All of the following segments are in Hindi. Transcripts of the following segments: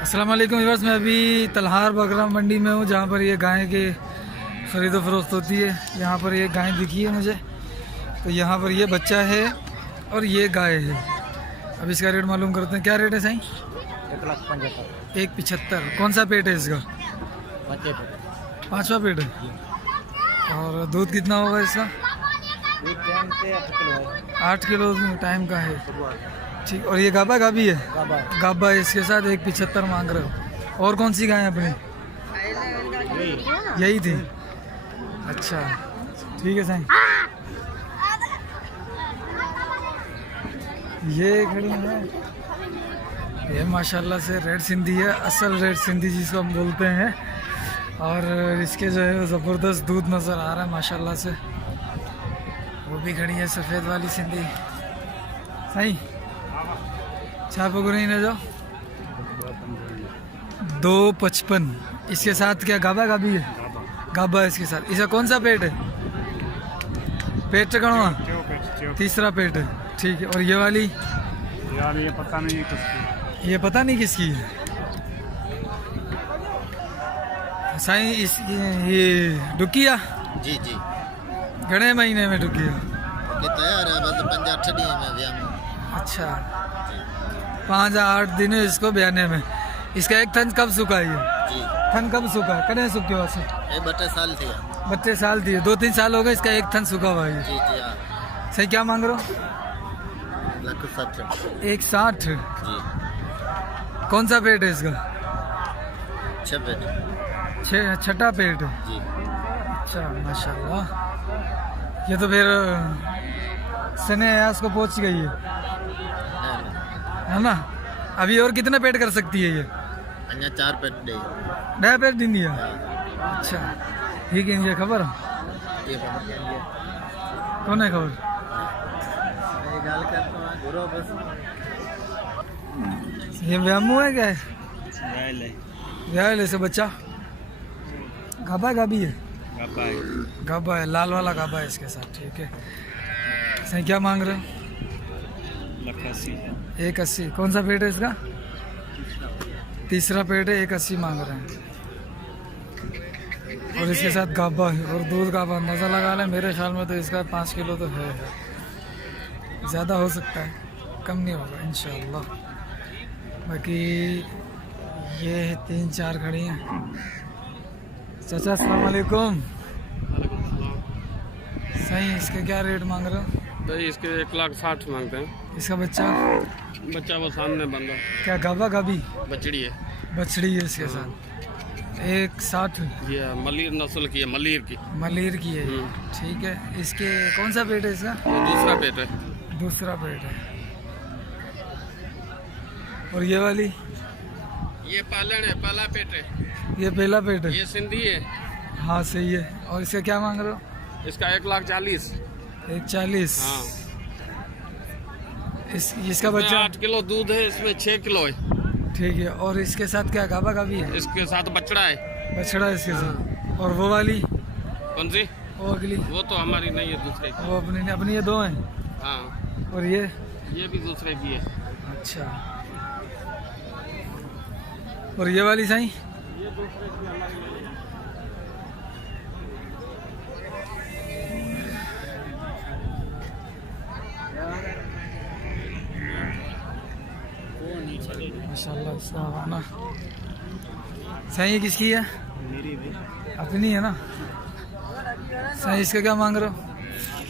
अस्सलाम वालेकुम व्यूअर्स, मैं अभी तलहार बकरा मंडी में हूँ जहाँ पर ये गाय की ख़रीदो फरोख्त होती है। यहाँ पर ये गाय दिखी है मुझे, तो यहाँ पर ये बच्चा है और ये गाय है। अब इसका रेट मालूम करते हैं। क्या रेट है साईं? 1,75,000। 1,75। कौन सा पेट है इसका? पाँचवा पेट है। और दूध कितना होगा इसका? 8 किलो टाइम का है। ठीक। और ये गाबा गाबी है? गाबा है। इसके साथ 1,75 मांग रहे हो। और कौन सी गाय है अपनी? यही थी। अच्छा ठीक है साईं। ये खड़ी है, ये माशाल्लाह से रेड सिंधी है, असल रेड सिंधी जिसको हम बोलते हैं। और इसके जो है ज़बरदस्त दूध नज़र आ रहा है माशाल्लाह से। वो भी खड़ी है सफ़ेद वाली सिंधी। सही छाप नहीं ले जाओ। 2,55। इसके साथ क्या गाबा गाबी है? गाबा है इसके साथ। इसका कौन सा पेट है? पेट चकड़वा, तीसरा पेट है। ठीक है। और ये वाली यार ये पता नहीं है किसकी। ये पता नहीं किसकी है साईं। इस ये डुकिया जी जी घणे महीने में डुकिया? ये तैयार है, बस 5-8 दिन में ब्याह में। अच्छा 5-8 दिन है इसको ब्याने में। इसका एक थन कब सूखा है? जी थन कब सूखा? कने सूखे हुआ से? ये 32 साल थी। 32 साल थी। 2-3 साल हो गए इसका एक थन सूखा हुआ है। जी जी हाँ। सही क्या मांग रहे हो? 1,60,000। 1,60। जी कौन सा पेट है इसका? 6 पेट। छठा पेट है। जी अच्छा माशाल्लाह। ये तो फिर सने अयास को पहुंच गई है, है ना? अभी और कितने पेट कर सकती है ये? अन्य 4 पेट दे। 10 पेट दिन दिया। अच्छा ठीक है। ये खबर ये कौन है? खबर गाल करता हूं गुरु बस। ये व्यामू है क्या है? ले व्याल से बच्चा गाबा गाबी है? गाबा है। गाबा है, लाल वाला गाबा है इसके साथ। ठीक है। सही क्या मांग रहे हो? 1,80। कौन सा पेट है इसका? तीसरा पेट है। 1,80 मांग रहे हैं। और इसके साथ गाबा है और दूध गाबा अंदाज़ा लगा लें। मेरे ख्याल में तो इसका 5 किलो तो है, ज़्यादा हो सकता है, कम नहीं होगा इंशाअल्लाह। बाकी ये 3-4 खड़ी हैं। चाचा अस्सलाम वालेकुम। सही। इसके क्या रेट मांग रहे हो? भाई इसके 1,60,000 मांगते हैं। इसका बच्चा बच्चा वो सामने बंदा क्या गाबा गाबी? बचड़ी है। बछड़ी है इसके साथ। 1,60। ये मलिर नस्ल की है, मलिर की। मलेर की है। ठीक है। इसके कौन सा पेट है इसका? ये दूसरा पेट है। दूसरा पेट है। और ये वाली? ये पालन है, पहला पेट है। ये पहला पेट है। ये सिंधी है। हाँ सही है। और इसका क्या मांग रहे हो? इसका 1,40,000। 1,40। हाँ। इसका इसमें बच्चा 8 किलो दूध है, इसमें 6 किलो है। ठीक है। और इसके साथ क्या गाबा गाबी है? इसके साथ बछड़ा है। बछड़ा है इसके साथ। और वो वाली? कौन सी? वो अगली? वो तो हमारी नहीं है, दूसरे की। वो अपनी अपनी ये 2 हैं। हाँ और ये? ये भी दूसरे की है। अच्छा। और ये वाली साईं? ये दूसरे की हमारी नहीं है। माशाल्लाह इसका ना सही है। किसकी है? मेरी भी अपनी है ना? सही। इसका क्या मांग रहे हो?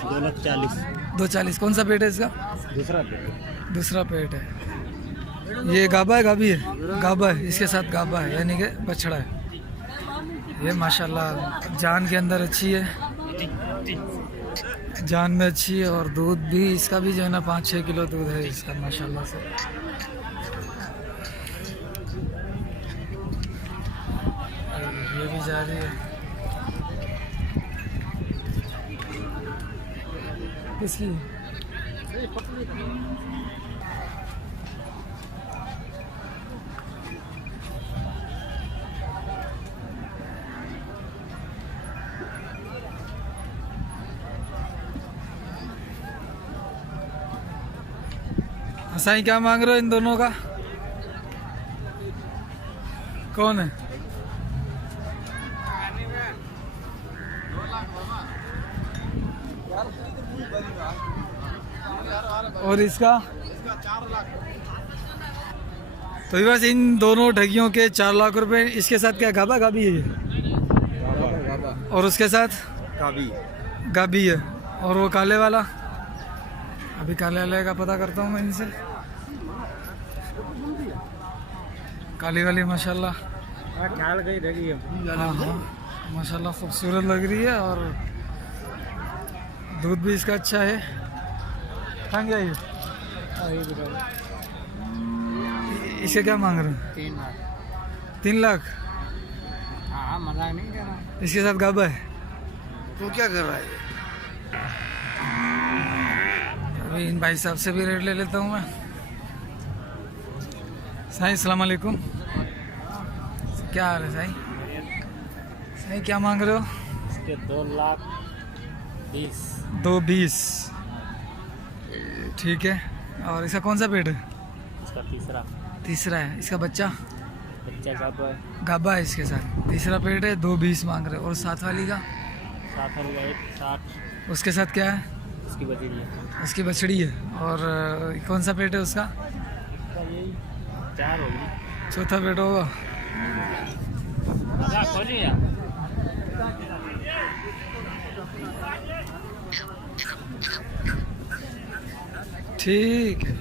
2,40,000। 2,40। कौन सा पेट है इसका? दूसरा पेट। दूसरा पेट है। ये गाबा है गाबी है? गाबा है। इसके साथ गाबा है यानी कि बछड़ा है। ये माशाल्लाह जान के अंदर अच्छी है, जान में अच्छी है। और दूध भी इसका भी जो है ना 5-6 किलो दूध है इसका माशाल्लाह से। ये भी जा रही है। किसकी? साईं क्या मांग रहे हो इन दोनों का? कौन है? और इसका तो ये बस इन दोनों ठगियों के 4 लाख रुपए। इसके साथ क्या गाबा गाबी है ये? और उसके साथ गाबी है। और वो काले वाला अभी काले वाले का पता करता हूँ मैं इनसे। काली वाली माशाल्लाह हाँ हाँ माशाल्लाह खूबसूरत लग रही है और दूध भी इसका अच्छा है। कहाँ गया ये? इसे क्या मांग रहे हैं? 3 लाख। हाँ मजाक नहीं कर रहा। इसके साथ गाबा है। तो क्या कर रहा है? अभी इन भाई साहब से भी रेट ले लेता हूँ मैं। साईं अस्सलाम वालेकुम। क्या हाल है साईं? साईं क्या मांग रहे हो? इसके 2,20,000। 2,20,000 ठीक है। और इसका कौन सा पेट है? इसका तीसरा है। इसका बच्चा बच्चा गाबा है इसके साथ। तीसरा पेट है। 2,20,000 मांग रहे हो। और साथ वाली का? 60। उसके साथ क्या है? उसकी बचड़ी है। उसकी बछड़ी है। और कौन सा पेट है उसका? यही 4 होगी। चौथा पेट होगा। खोलिए यार। ठीक है।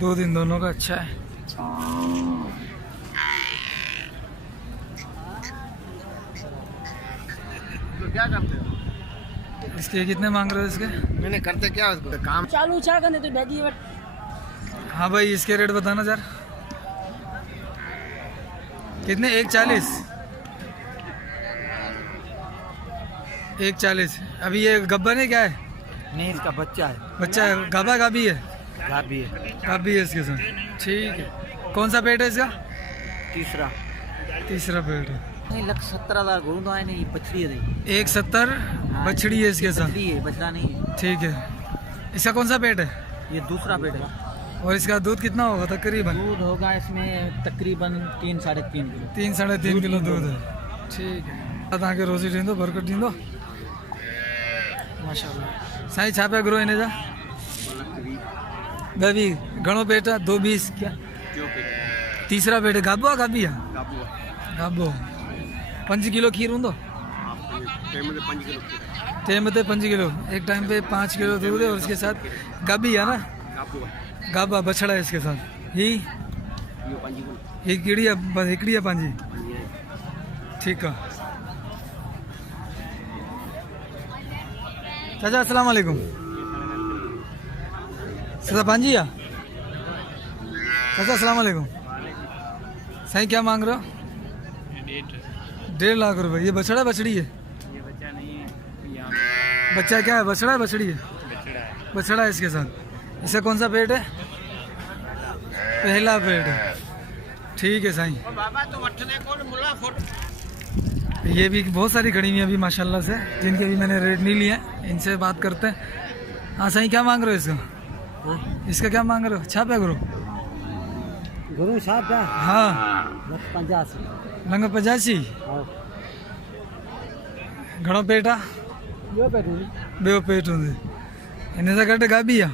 2 दिन दोनों का अच्छा है। तो क्या करते हो? इसके कितने मांग रहे हो इसके? मैंने करते क्या उसको काम चालू छा करने तो बैगी हाँ भाई इसके रेट बताना सर। कितने? 1,40,000। 1,40,000। अभी ये गब्बर है क्या है? नहीं इसका बच्चा है। बच्चा है। गाबा गाबी है? गाबी है। गाबी है इसके साथ। ठीक है। कौन सा पेट है इसका? तीसरा पेट है। नहीं 1,70,000 घूम तो आए नहीं बछड़ी है। 1,70,000 बछड़ी है इसके साथ। है बछड़ा नहीं है। ठीक है। इसका कौन सा पेट है? ये दूसरा पेट है। और इसका दूध कितना होगा तकरीबन? दूध होगा इसमें तकरीबन 3 साढ़े 3 किलो। 3 साढ़े 3 किलो दूध है। ठीक है। तव्हांखे रोज़ी ॾींदो बरकत ॾींदो माशाल्लाह। साईं छा पिया घुरो हिन जा? गाबी घणो पेट आहे? 2,20,000 क्या? तीसरा पेट है। गाबो आहे गाबी आहे? गाबो। 5 किलो खीर हूंदो? टाइम ते 5 किलो। एक टाइम पे 5 किलो दूध है। और इसके साथ गाबी है ना? गाबा बछड़ा है इसके साथ। ही कीड़ी है? बस हिकड़ी है पंहिंजी। ठीक है। चाचा अस्सलाम वालेकुम। चाचा पंहिंजी आहे? चाचा अस्सलाम वालेकुम। साईं क्या मांग रहे हो? 1.5 लाख रुपए। ये बछड़ा बछड़ी है? ये बच्चा नहीं है। बच्चा क्या है? बछड़ा है बछड़ी है? बछड़ा है इसके साथ। इसका कौन सा पेट है? पहला पेट है। ठीक है साईं। ये भी बहुत सारी खड़ी हुई अभी माशाल्लाह से, जिनके भी मैंने रेट नहीं लिए। इनसे बात करते हैं। हाँ साईं क्या मांग रहे हो इसका? इसका क्या मांग रहे हो? छापा करो गुरु साहब हाँ 85 लंग 85 घणो पेट आहे? ॿियो पेट हूंदे। हिन सां गॾु गाबी आहे?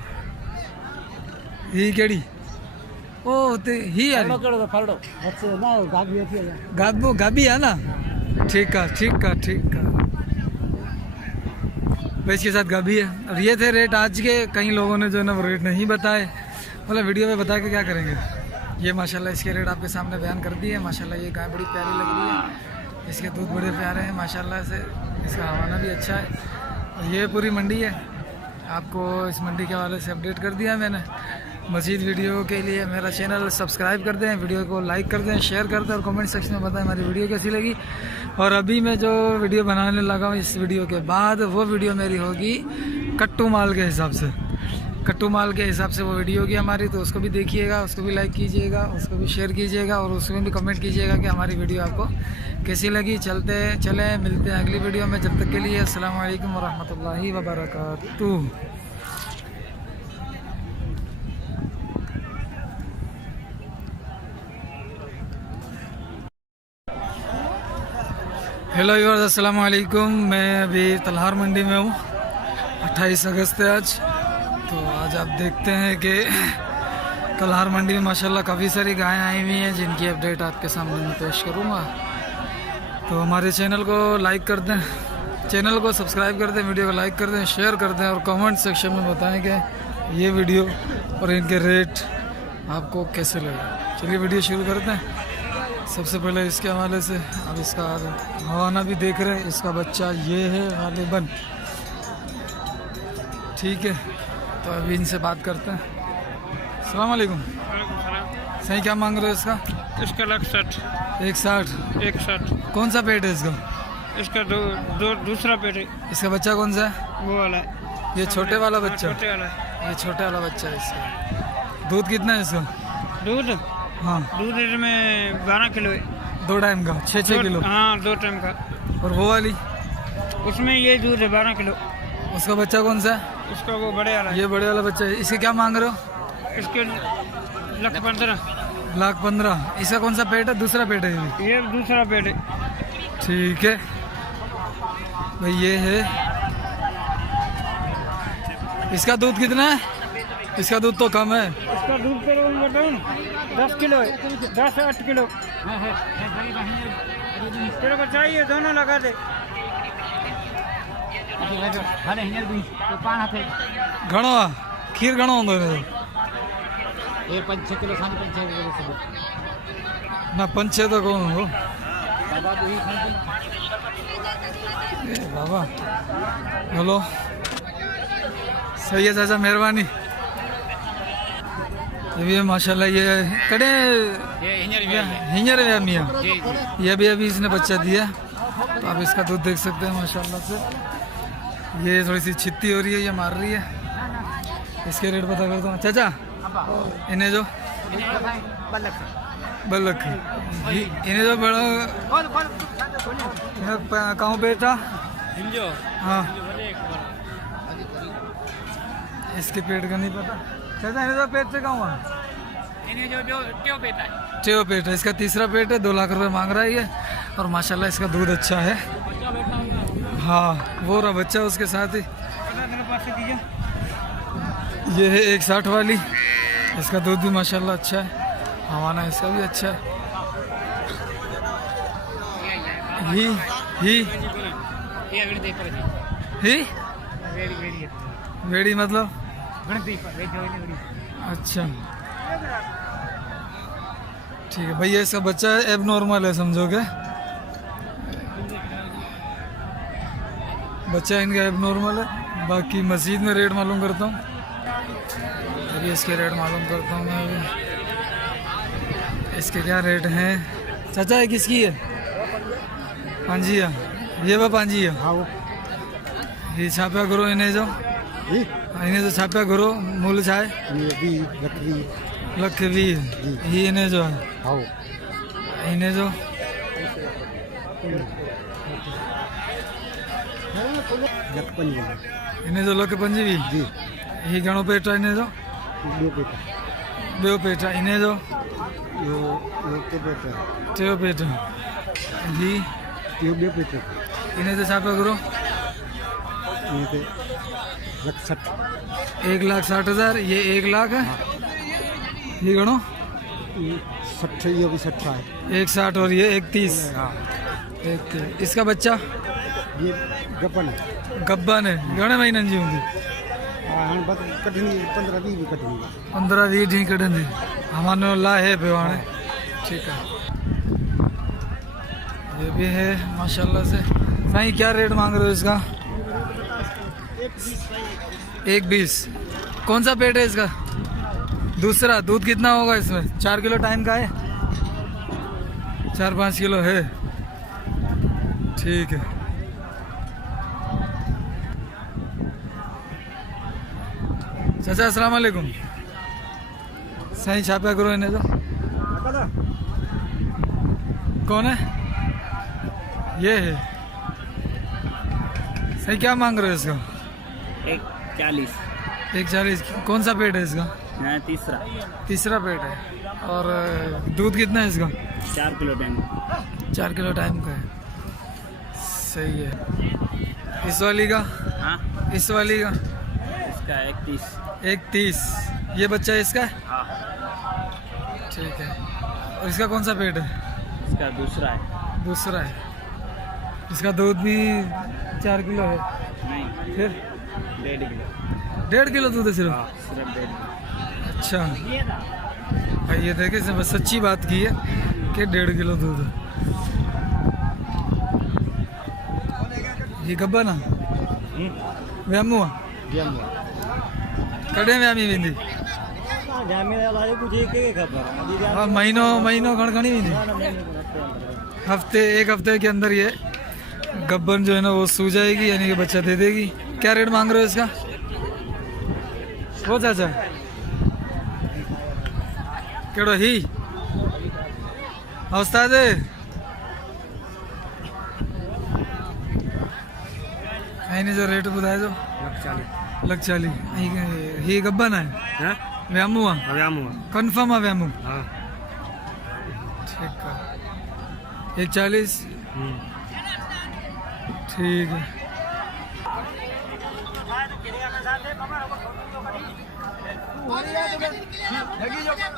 ही कहिड़ी? ओ हुते ही आहे गाबो गाबी आहे न? ठीक है ठीक है ठीक है। भाई इसके साथ गाबी है। और ये थे रेट आज के। कई लोगों ने जो है ना वो रेट नहीं बताए, मतलब वीडियो में बता के क्या करेंगे। ये माशाल्लाह इसके रेट आपके सामने बयान कर दिए। माशाल्लाह ये गाय बड़ी प्यारी लग रही है। इसके दूध बड़े प्यारे हैं माशाल्लाह से। इसका हवाना भी अच्छा है। और ये पूरी मंडी है। आपको इस मंडी के हवाले से अपडेट कर दिया मैंने। मज़ीद वीडियो के लिए मेरा चैनल सब्सक्राइब कर दें, वीडियो को लाइक कर दें, शेयर कर दें और कमेंट सेक्शन में बताएं हमारी वीडियो कैसी लगी। और अभी मैं जो वीडियो बनाने लगा हूँ इस वीडियो के बाद, वो वीडियो मेरी होगी कट्टू माल के हिसाब से। कट्टू माल के हिसाब से वो वीडियो होगी हमारी, तो उसको भी देखिएगा, उसको भी लाइक कीजिएगा, उसको भी शेयर कीजिएगा और उसमें भी कमेंट कीजिएगा कि हमारी वीडियो आपको कैसी लगी। चलें मिलते हैं अगली वीडियो में। जब तक के लिए अस्सलाम वालेकुम वरहमतुल्लाहि वबरकातुहू। हेलो व्यूअर्स, अस्सलाम वालेकुम। मैं अभी तलहार मंडी में हूँ। 28 अगस्त है आज। तो आज आप देखते हैं कि तलहार मंडी में माशाल्लाह काफ़ी सारी गायें आई हुई हैं, जिनकी अपडेट आपके सामने मैं पेश करूँगा। तो हमारे चैनल को लाइक कर दें, चैनल को सब्सक्राइब कर दें, वीडियो को लाइक कर दें, शेयर कर दें और कमेंट सेक्शन में बताएं कि ये वीडियो और इनके रेट आपको कैसे लगे। चलिए वीडियो शुरू करते हैं। सबसे पहले इसके हवाले से अब इसका हवाना भी देख रहे हैं। इसका बच्चा ये है गालिबन, ठीक है। तो अभी इनसे बात करते हैं। अस्सलाम वालेकुम। सही क्या मांग रहे हो इसका? इसका 1,60,000 1,60,000। 1,60,000 कौन सा पेट है इसका? इसका दूसरा पेट है, इसका बच्चा कौन सा है? वो वाला है। ये छोटे वाला हाँ, बच्चा? छोटे वाला है। ये छोटे वाला बच्चा है इसका। दूध कितना है इसका? दूध हाँ, दूध इसमें 12 किलो है। 2 टाइम का 6 किलो। हाँ, 2 टाइम का। और वो वाली? उसमें ये दूध है 12 किलो। उसका बच्चा कौन सा है? उसका वो बड़े वाला है। ये बड़े वाला बच्चा है। इसके क्या मांग रहे हो? इसके 1,15,000। 1,15,000। इसका कौन सा पेट है? दूसरा पेट है ये भी? ये दूसरा पेट है। ठीक है भाई, ये है। इसका दूध कितना है? इसका दूध तो कम है। इसका दूध तेरे को बताऊँ 10 किलो है, 10-8 किलो तेरे को चाहिए, दोनों लगा दे। घणो आहे? खीर घणो हूंदो हिन जो? 5-6 किलो, 5.5 किलो सब। न 5-6 तो कोन हूंदो। ए बाबा, हलो सही है चाचा, मेहरबानी। ये भी है माशाल्लाह। ये कड़े हिंजर है मियाँ। ये भी अभी इसने बच्चा दिया। तो आप इसका दूध देख सकते हैं माशाल्लाह से। ये थोड़ी सी छित्ती हो रही है, ये मार रही है। इसके रेट पता करता हूँ चाचा। इन्हें जो बल्लक, इन्हें जो बड़ा कहाँ बेटा? हाँ, इसके पेट का नहीं पता चाचा। इन्हें तो पेट से कहाँ हुआ? टेओ पेट है। इसका तीसरा पेट है। 2 लाख रुपए मांग रहा है ये। और माशाल्लाह इसका दूध अच्छा है। हाँ, वो रहा बच्चा उसके साथ ही। ये है 1,60,000 वाली। इसका दूध भी माशाल्लाह अच्छा है। हवाना इसका भी अच्छा है। ही वेड़ी मतलब? अच्छा, ठीक है भैया। इसका बच्चा एब नॉर्मल है, समझोगे? बच्चा इनका एब नॉर्मल है। बाकी मस्जिद में रेट मालूम करता हूँ। अभी इसके रेट मालूम करता हूँ मैं अभी। इसके क्या रेट हैं चाचा? ये किसकी है? पांजिया। ये वो पांजिया। हाँ, ये छापा करो इन्हें जो, इन्हें जो छापा करो। मूल छाए लख भी ये इन्हें जो है। इन्हें जो इन्हें जो लख पंजी भी। ये घणो पेट है इन्हें जो? 2 पेट है। इन्हें जो 3 पेट है। इन्हें जो छापा करो 1,60,000। ये 1 लाख है। ये गणो 1,60 और ये 1,30। इसका बच्चा गब्बन है। घणे महीननि जी हूंदी? 15-20 ॾींहं कढंदी। हमानो ला है पियो हाणे। ठीक है, ये भी है माशाल्लाह से। साईं क्या रेट मांग रहे हो इसका? 1,20। कौन सा पेट है इसका? दूसरा। दूध कितना होगा इसमें? 4 किलो टाइम का है? 4-5 किलो है। ठीक है। चाचा अस्सलाम वालेकुम। साईं छापा करो इन्हें तो। कौन है? ये है। सही क्या मांग रहे हो इसका? 1,40। 1,40। कौन सा पेट है इसका? तीसरा पेट है। और दूध कितना है इसका? 4 किलो टाइम। 4 किलो टाइम का है। सही है। इस वाली का? हाँ इस वाली का? इसका 31। 31। ये बच्चा है इसका? हाँ ठीक है। और इसका कौन सा पेट है? इसका दूसरा है। दूसरा है। इसका दूध भी 4 किलो है? नहीं, फिर 1.5 किलो। 1.5 किलो दूध है सिर्फ? हाँ सिर्फ 1.5 किलो। अच्छा भाई, ये देखे बस सच्ची बात की है कि 1.5 किलो दूध है। ये गब्बा ना व्यामू कड़े व्यामी वेंदी हाँ, महीनों खड़खड़ी वेंदी। एक हफ्ते के अंदर ये गब्बन जो है ना वो सू जाएगी, यानी कि बच्चा दे देगी। क्या रेट मांग रहे हो इसका? वो चाचा केड़ो ही उस्ताद आईने जो रेट बुधाए जो 140 ही गब्बन है व्यामू कंफर्म है व्यामू ठीक है 140 ठीक है।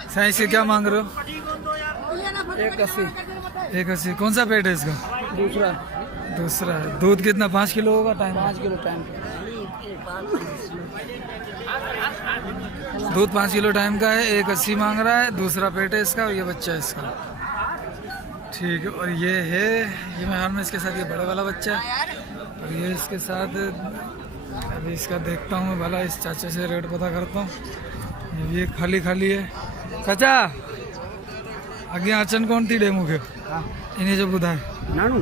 साइज के क्या मांग रहे हो? 180। कौन सा पेट है इसका? दूसरा है। दूध कितना? 5 किलो होगा? 5 किलो टाइम दूध 5 किलो टाइम का है। 180 मांग रहा है। दूसरा पेट है इसका और ये बच्चा है इसका। ठीक है। और ये है, ये मैं हाल में इसके साथ ये बड़े वाला बच्चा है और ये इसके साथ अभी इसका देखता हूँ मैं भला, इस चाचा से रेट पता करता हूँ। ये खाली खाली है। चाचा अगे अचन कौन थी डेमो के इन्हें जो बुधाए नानू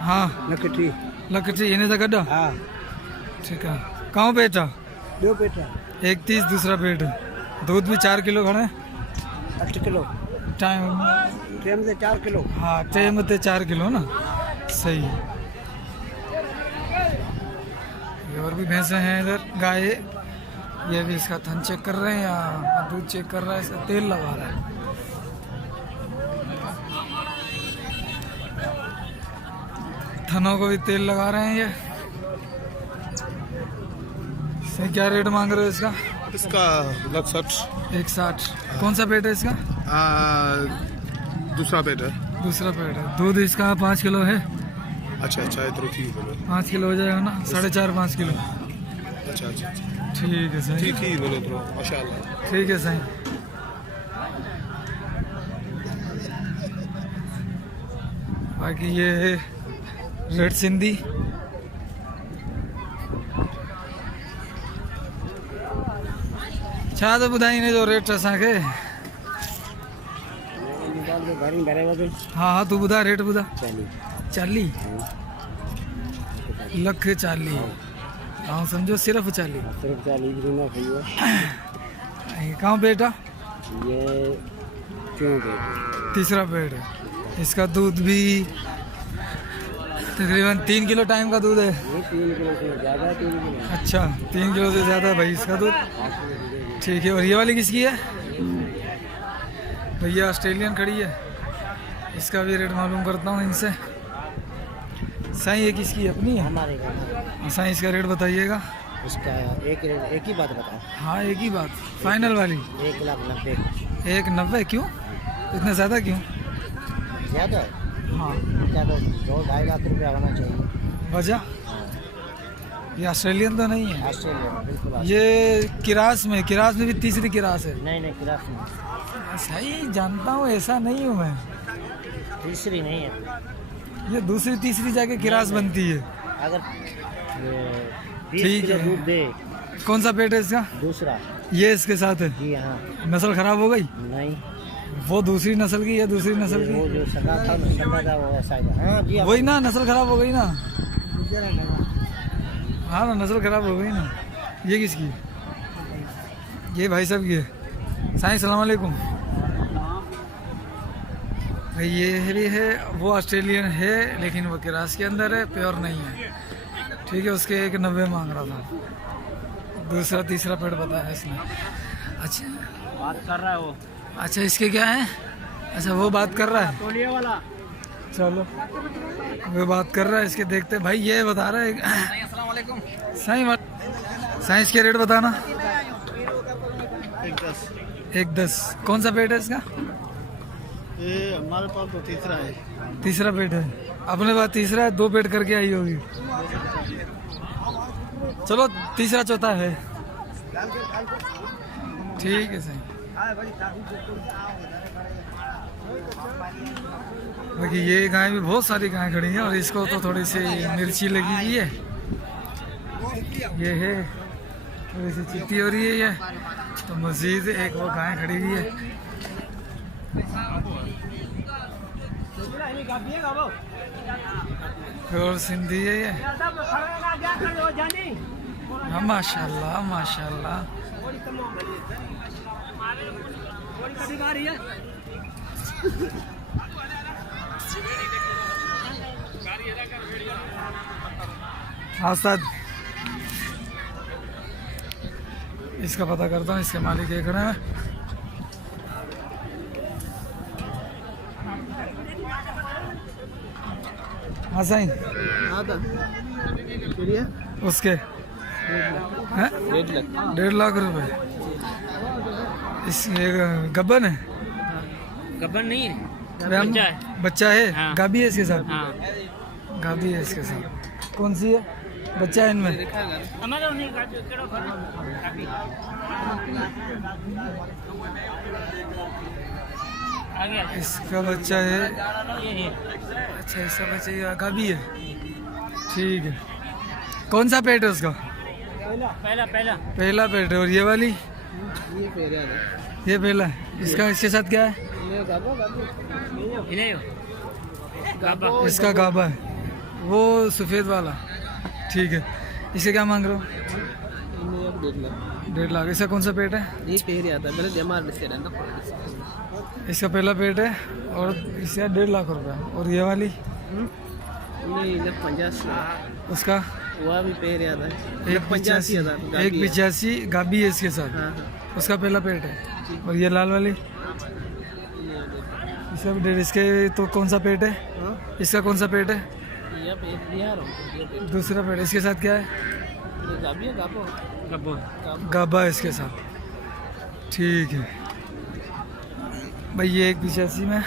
हाँ लकटी इन्हें तो कड़ा ठीक है। कहाँ पेटा? 2 पेटा 31 दूसरा पेट है। दूध भी 4 किलो खड़े 8 किलो टाइम से 4 किलो हाँ टाइम ते 4 किलो ना सही है। ये और भी भैंसे हैं इधर गाय। ये भी इसका थन चेक कर रहे हैं या दूध चेक कर रहा है, इसका तेल लगा रहा है। थनों को भी तेल लगा रहे हैं ये। सही क्या रेट मांग रहे हो इसका? इसका 160। 160। कौन सा पेट है इसका? दूसरा पेट है। दूसरा पेट है। दूध इसका 5 किलो है। अच्छा इधर ठीक है। 5 किलो हो जाएगा ना? 4.5-5 किलो। अच्छा ठीक है सही। ठीक ही बोले तो माशाल्लाह। ठीक है सही। बाकी ये है रेड सिंधी। छा तो ॿुधाई हिन जो रेट असांखे? हाँ तू ॿुधा रेट ॿुधा। 40 लख 40 हाँ समझो सिर्फ 40। कहाँ बेटा? ये तीसरा पेट है। इसका दूध भी तकरीबन 3 किलो टाइम का दूध है। 3 किलो से ज़्यादा 3 किलो। अच्छा 3 किलो से ज़्यादा है भाई इसका दूध। ठीक है। और ये वाली किसकी है? भैया ऑस्ट्रेलियन खड़ी है। इसका भी रेट मालूम करता हूँ इनसे। साईं ये किसकी है? अपनी है? हमारे साईं इसका रेट बताइएगा। इसका एक ही बात बताओ। हाँ एक ही बात फाइनल वाली 1,90,000। 1,90,000 क्यों? इतना ज़्यादा क्यों? ज़्यादा हाँ क्या तो 2-2.5 लाख रुपया होना चाहिए। वजह? ये ऑस्ट्रेलियन तो नहीं है? ऑस्ट्रेलिया बिल्कुल। ये किरास में भी तीसरी किरास है। नहीं क्लास में सही जानता हूँ, ऐसा नहीं हूँ मैं। तीसरी नहीं है। ये दूसरी तीसरी जाके किरास बनती है। अगर 20 ठीक किलो है। दूध दे। कौन सा पेट है इसका? दूसरा ये इसके साथ है। जी हाँ। नस्ल खराब हो गई? नहीं वो दूसरी नस्ल की या दूसरी नस्ल वो की? जो सगा था वो ऐसा ही। हाँ जी वही ना, नस्ल खराब हो गई ना। हाँ ना नस्ल खराब हो गई ना। ये किसकी? ये भाई साहब की है। साईं सलाम अलैकुम। भाई ये भी है, वो ऑस्ट्रेलियन है लेकिन वो किरास के अंदर है, प्योर नहीं है। ठीक है। उसके 1,90,000 मांग रहा था। दूसरा तीसरा पेड़ बताया इसने। अच्छा बात कर रहा है वो। अच्छा इसके क्या है? अच्छा वो बात कर रहा है। तोलिए वाला चलो वो बात कर रहा है इसके, देखते भाई। ये बता रहा है साईं इसके रेट बताना। 110। कौन सा पेट है इसका? ये हमारे पास तो तीसरा है। तीसरा पेट है अपने पास, तीसरा है। 2 पेट करके आई होगी। चलो तीसरा चौथा है, ठीक है सही। बाकी ये गाय भी, बहुत सारी गाय खड़ी हैं और इसको तो थोड़ी सी मिर्ची लगी हुई है। ये है थोड़ी सी चिट्टी हो रही है ये, तो मजीद एक वो गाय खड़ी हुई है। प्योर सिंधी है ये। हाँ माशाल्लाह माशाल्लाह। हाँ सर, इसका पता करता हूँ, इसके मालिक एक खड़े हैं। हाँ साईं, उसके हैं 1.5 लाख रुपए। इस ये गब्बन है? गब्बन नहीं है, बच्चा है। हाँ। गाभी है इसके साथ? हाँ। गाभी है इसके साथ। कौन सी है? बच्चा है इनमें? इसका बच्चा है। अच्छा इसका बच्चा ये गाभी है, ठीक है। कौन सा पेट है उसका? पहला पेट है। और ये वाली? ये पहला है। इसका इसके साथ क्या है? इसका गाबा है, वो सफ़ेद वाला, ठीक है। इसे क्या मांग रहे हो? 1.5 लाख। इसका कौन सा पेट है? इसका पहला पेट है और इसका 1.5 लाख रुपया। और ये वाली? 50। उसका? वह भी पैर याद है। 1.85 गाबी है इसके साथ। उसका पहला पेट है। और ये लाल वाली? इसका भी 1.5। इसके तो कौन सा पेट है? इसका कौन सा पेट है? दूसरा पेट। इसके साथ क्या है? गाबा है इसके साथ, ठीक है भाई। ये 1.85 में,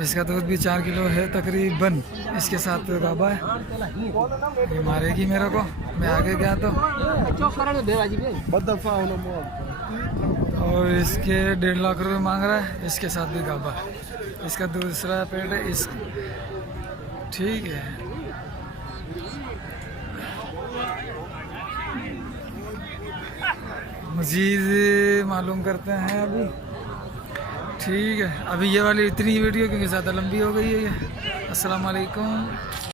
इसका दूध भी 4 किलो है तकरीबन। इसके साथ गाबा है। ये मारेगी मेरे को, मैं आगे गया तो। और इसके 1.5 लाख रुपए मांग रहा है। इसके साथ भी गाबा है। इसका दूसरा पेट है इस, ठीक है। मजीद मालूम करते हैं अभी, ठीक है। अभी ये वाली इतनी वीडियो क्योंकि ज़्यादा लंबी हो गई है ये। अस्सलाम वालेकुम।